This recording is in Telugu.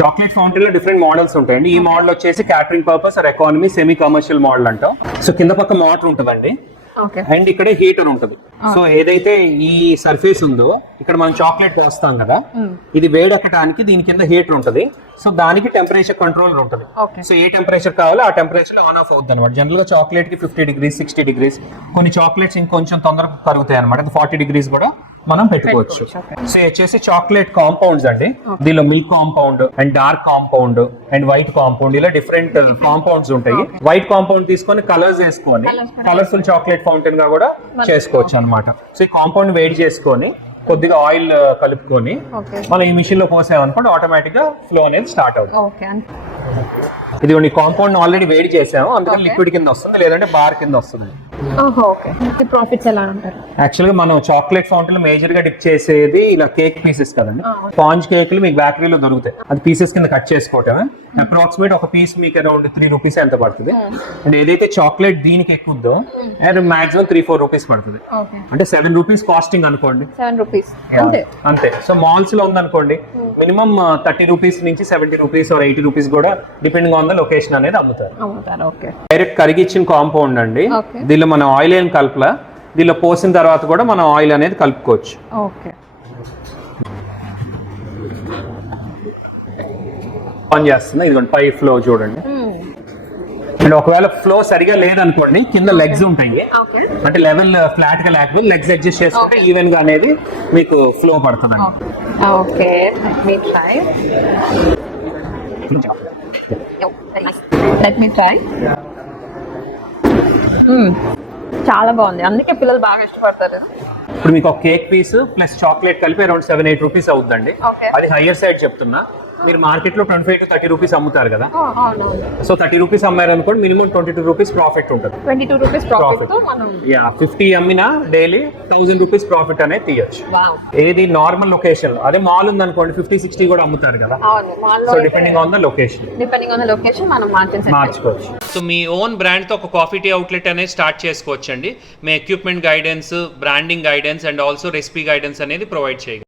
చాక్లెట్ ఫౌంటైన్ లో డిఫరెంట్ మోడల్స్ ఉంటాయండి. ఈ మోడల్ వచ్చేసి catering purpose or economy semi commercial model అంటాం. సో కింద పక్క మోటార్ ఉంటుందండి అండ్ ఇక్కడ హీటర్ ఉంటది. సో ఏదైతే ఈ సర్ఫేస్ ఉందో ఇక్కడ మనం చాక్లెట్ పోస్తాం కదా, ఇది వేడెక్కడానికి దీని కింద హీటర్ ఉంటది. సో దానికి టెంపరేచర్ కంట్రోలర్ ఉంటది. సో ఏ టెంపరేచర్ కావాలో ఆ టెంపరేచర్ లో ఆన్ ఆఫ్ అవుతుంది అనమాట. జనరల్ గా చాక్లెట్ కి 50 degrees 60 degrees, కొన్ని చాక్లెట్స్ ఇంకొంచెం తొందరగా కరుగుతాయి అనమాట. 40 degrees కూడా మనం పెట్టుకోవచ్చు. సో వచ్చేసి చాక్లెట్ కాంపౌండ్స్ అండి. దీనిలో milk compound and dark compound and white compound, ఇలా డిఫరెంట్ కాంపౌండ్స్ ఉంటాయి. వైట్ కాంపౌండ్ తీసుకొని కలర్స్ వేసుకొని కలర్ఫుల్ చాక్లెట్ ఫౌంటైన్ గా కూడా చేసుకోవచ్చు అనమాట. సో ఈ కాంపౌండ్ వేడి చేసుకొని కొద్దిగా ఆయిల్ కలుపుకొని మనం ఈ మిషన్ లో పోసామనుకోండి ఆటోమేటిక్ గా ఫ్లో అనేది స్టార్ట్ అవుతుంది. ఇది కాంపౌండ్ ఆల్రెడీ వేడి చేసాము, అందుకని లిక్విడ్ కింద వస్తుంది, లేదంటే బార్ కింద వస్తుంది. ప్రాఫిట్స్ ఎలా అంటారు? యాక్చువల్ గా మనం చాక్లెట్ ఫౌంటైన్ మేజర్ గా డిప్ చేసేది ఇలా కేక్ పీసెస్ కదండి. స్పాంజ్ కేక్లు మీకు బేకరీలో దొరుకుతాయి, అది పీసెస్ కింద కట్ చేసుకోవటమే. అప్రాక్సిమేట్ ఒక పీస్ మీకు అరౌండ్ 3 rupees ఎంత పడుతుంది. అండ్ ఏదైతే చాక్లెట్ దీనికి ఎక్కువద్దో అది మాక్సిమం 3-4 rupees పడుతుంది. అంటే 7 rupees కాస్టింగ్ అనుకోండి. 7 rupees అంతే. సో మాల్స్ లో ఉందనుకోండి మినిమం 30 rupees నుంచి 70 rupees or 80 rupees కూడా డిపెండింగ్ ఆన్ ద లొకేషన్ అనేది అమ్ముతారు. డైరెక్ట్ కరిగిచ్చిన కాంపౌండ్ అండి. దీనిలో మనం ఆయిల్ ఏం కలపలా, దీనిలో పోసిన తర్వాత కూడా మనం ఆయిల్ అనేది కలుపుకోవచ్చు. ఆన్ చేస్తుంది, ఇదిగోండి పై ఫ్లో చూడండి. అండ్ ఒకవేళ ఫ్లో సరిగా లేదనుకోండి కింద లెగ్స్ ఉంటాయి, అంటే లెవెల్ ఫ్లాట్ గా లేకపోతే లెగ్స్ అడ్జస్ట్ చేసుకుంటే ఈవెన్ గా అనేది మీకు ఫ్లో పడుతుంది. చాలా బాగుంది, అందుకే పిల్లలు బాగా ఇష్టపడతారు. ఇప్పుడు మీకు ఒక కేక్ పీస్ ప్లస్ చాక్లెట్ కలిపి అరౌండ్ 7-8 rupees అవుతుందండి. అది హైయర్ సైడ్ చెప్తున్నా. మీరు మార్కెట్ లో 25 to 30 rupees అమ్ముతారు కదా, సో 30 rupees అమ్మారు అనుకోండి మినిమం 22 rupees ప్రాఫిట్ ఉంటుంది. 22 rupees ప్రాఫిట్. 50 అమ్మినా డైలీ 1000 rupees ప్రాఫిట్ అనేది తీయచ్చు. ఏది నార్మల్ లొకేషన్, అదే మాల్ ఉంది అనుకోండి 50-60 కూడా అమ్ముతారు కదా. So depending on the location మనం మార్చుకోవచ్చు. సో మీ ఓన్ బ్రాండ్ తో ఒక కాఫీ టీ అవుట్లెట్ అనేది స్టార్ట్ చేసుకోవచ్చు అండి. మీ equipment guidance, branding guidance and also recipe guidance అనేది ప్రొవైడ్ చేయగలరు.